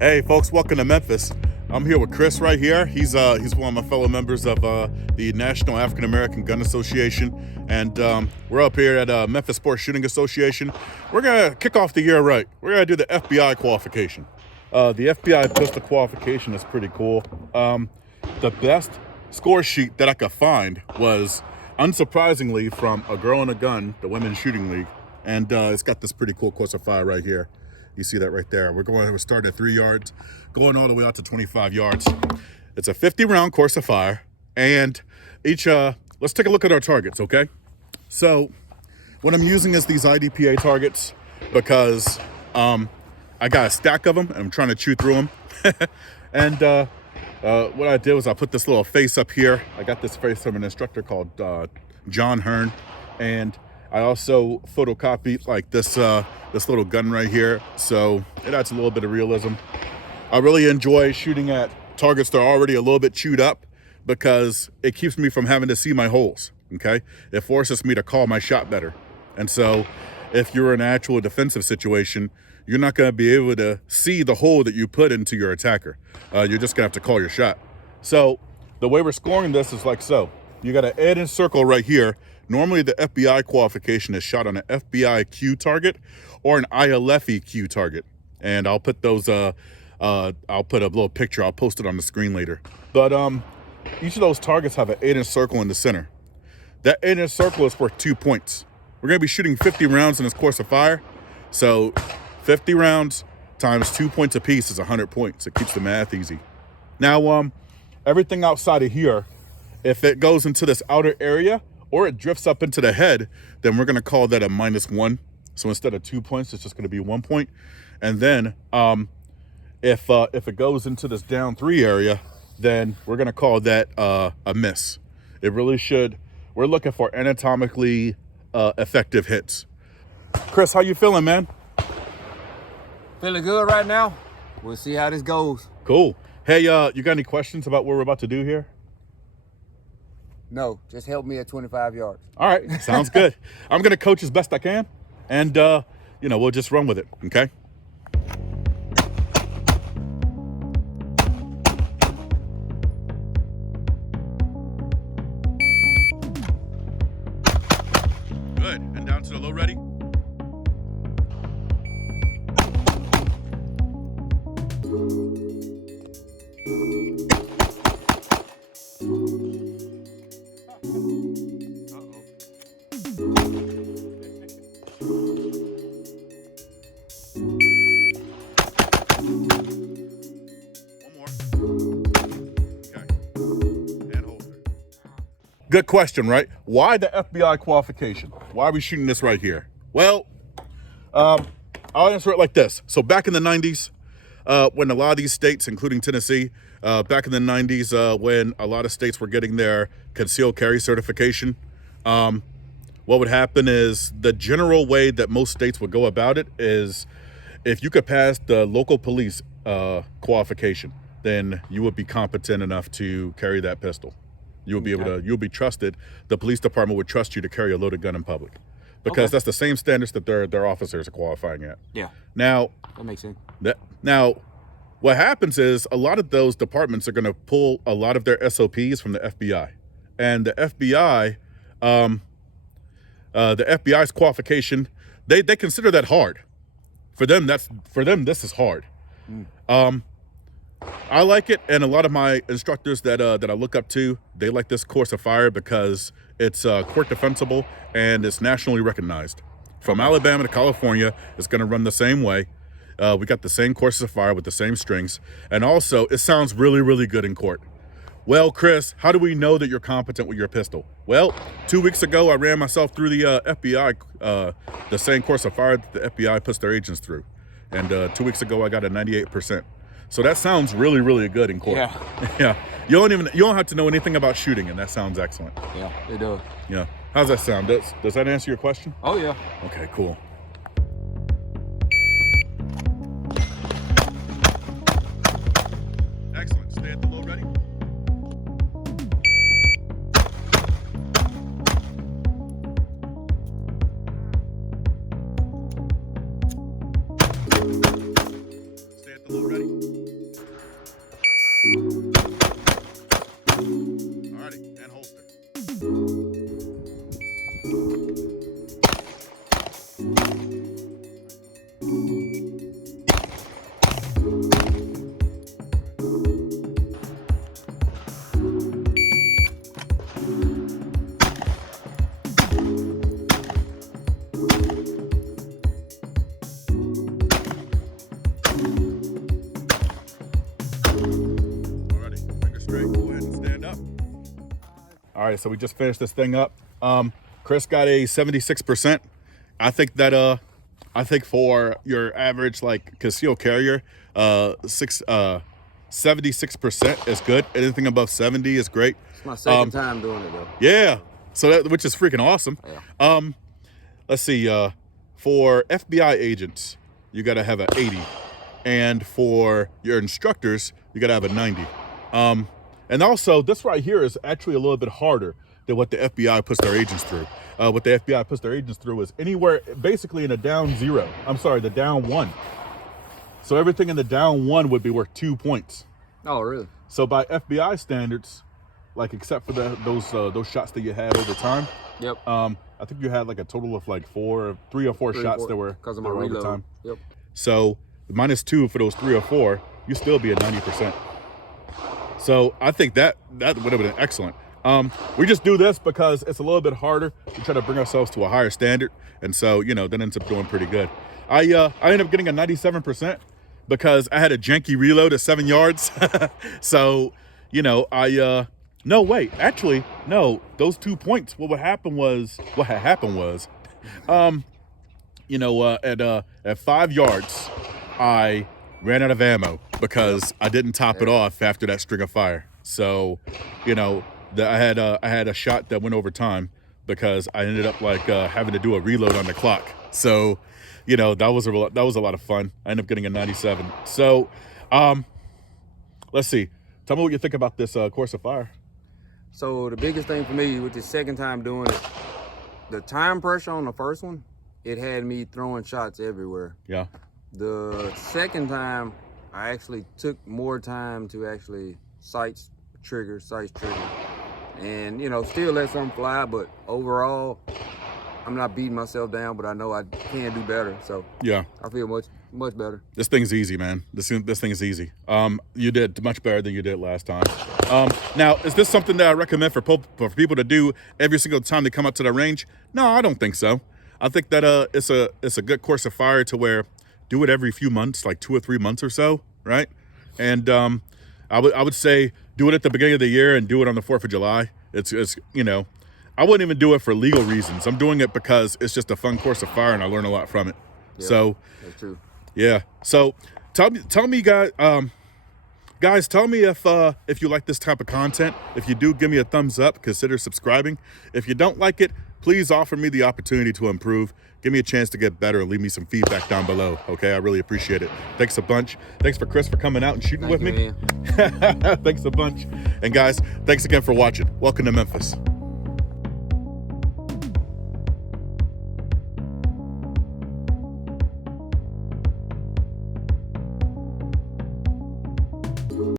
Hey folks, welcome to Memphis. I'm here with Chris right here. He's one of my fellow members of the National African American Gun Association, and we're up here at Memphis Sports Shooting Association. We're gonna kick off the year right. We're gonna do the FBI qualification. The FBI Pistol Qualification is pretty cool. The best score sheet that I could find was, unsurprisingly, from A Girl and a Gun, the Women's Shooting League, and it's got this pretty cool course of fire right here. You see that right there. We're starting at 3 yards, going all the way out to 25 yards. It's a 50-round course of fire, and let's take a look at our targets, okay? So what I'm using is these IDPA targets because I got a stack of them, and I'm trying to chew through them. And what I did was I put this little face up here. I got this face from an instructor called John Hearn, and I also photocopied like this little gun right here, so it adds a little bit of realism. I really enjoy shooting at targets that are already a little bit chewed up because it keeps me from having to see my holes, okay? It forces me to call my shot better. And so if you're in an actual defensive situation, you're not gonna be able to see the hole that you put into your attacker. You're just gonna have to call your shot. So the way we're scoring this is like so. You got an 8-inch circle right here. Normally the FBI qualification is shot on an FBI Q target or an ILFE Q target. And I'll put those, I'll put a little picture, I'll post it on the screen later. But each of those targets have an 8-inch circle in the center. That 8-inch circle is worth 2 points. We're gonna be shooting 50 rounds in this course of fire. So 50 rounds times 2 points apiece is 100 points. It keeps the math easy. Now, everything outside of here, if it goes into this outer area, or it drifts up into the head, then we're gonna call that a -1. So instead of 2 points, it's just gonna be 1 point. And then if it goes into this down 3 area, then we're gonna call that a miss. It really should. We're looking for anatomically effective hits. Chris, how you feeling, man? Feeling good right now. We'll see how this goes. Cool. Hey, you got any questions about what we're about to do here? No, just help me at 25 yards. All right, sounds good. I'm gonna coach as best I can, and we'll just run with it, okay? Good, and down to the low ready. Good question, right? Why the FBI qualification? Why are we shooting this right here? Well, I'll answer it like this. So back in the 90s, when a lot of these states, including Tennessee, back in the 90s, when a lot of states were getting their concealed carry certification, what would happen is the general way that most states would go about it is if you could pass the local police qualification, then you would be competent enough to carry that pistol. You'll be able to, you'll be trusted. The police department would trust you to carry a loaded gun in public because that's the same standards that their officers are qualifying at. Yeah. Now, that makes sense. Now, what happens is a lot of those departments are going to pull a lot of their SOPs from the FBI, and the FBI's qualification, they consider that hard. For them, this is hard. I like it, and a lot of my instructors that I look up to, they like this course of fire because it's court defensible and it's nationally recognized. From Alabama to California, it's going to run the same way. We got the same courses of fire with the same strings, and also it sounds really, really good in court. Well, Chris, how do we know that you're competent with your pistol? Well, 2 weeks ago, I ran myself through the FBI, the same course of fire that the FBI puts their agents through, and 2 weeks ago, I got a 98%. So that sounds really, really good in court. Yeah. Yeah. You don't have to know anything about shooting, and that sounds excellent. Yeah, it does. Yeah. How's that sound? Does that answer your question? Oh yeah. Okay, cool. Excellent. Stay at the low ready. Stay at the low ready. Alrighty, and holster. Alrighty, finger straight. Go ahead and stand up. All right, so we just finished this thing up. Chris got a 76%. I think that I think for your average like concealed carrier, 76% is good. Anything above 70 is great. It's my second time doing it though. Yeah, so that, which is freaking awesome. Yeah. Let's see. For FBI agents, you got to have an 80, and for your instructors, you got to have a 90. And also, this right here is actually a little bit harder than what the FBI puts their agents through. What the FBI puts their agents through is anywhere basically in the down 0. I'm sorry, the down 1. So everything in the down 1 would be worth 2 points. Oh, really? So by FBI standards, like except for those shots that you had over time. Yep. I think you had like a total of like 3 or 4 shots that were because of my over reload. time. Yep. So -2 for those 3 or 4, you still be at 90%. So I think that would have been excellent. We just do this because it's a little bit harder to try to bring ourselves to a higher standard, and so that ends up doing pretty good. I ended up getting a 97% because I had a janky reload at 7 yards. So no, wait, actually no, those 2 points. What had happened was at 5 yards I ran out of ammo because I didn't top it off after that string of fire. So I had a shot that went over time because I ended up like having to do a reload on the clock. So that was a lot of fun. I ended up getting a 97. So let's see, tell me what you think about this course of fire. So the biggest thing for me with the second time doing it, the time pressure on the first one, it had me throwing shots everywhere. Yeah. The second time, I actually took more time to actually sights trigger, and still let something fly. But overall, I'm not beating myself down, but I know I can do better. So yeah, I feel much better. This thing's easy, man. This thing is easy. You did much better than you did last time. Now, is this something that I recommend for people to do every single time they come up to the range? No, I don't think so. I think that it's a good course of fire to where do it every few months, like 2 or 3 months or so, right? And I would say do it at the beginning of the year and do it on the 4th of July. It's I wouldn't even do it for legal reasons. I'm doing it because it's just a fun course of fire and I learn a lot from it. Yeah, so that's true. Yeah. So tell me, guys, tell me if you like this type of content. If you do, give me a thumbs up. Consider subscribing. If you don't like it, please offer me the opportunity to improve. Give me a chance to get better and leave me some feedback down below. Okay, I really appreciate it. Thanks a bunch. Thanks for Chris for coming out and shooting with me. Thanks a bunch. And guys, thanks again for watching. Welcome to Memphis.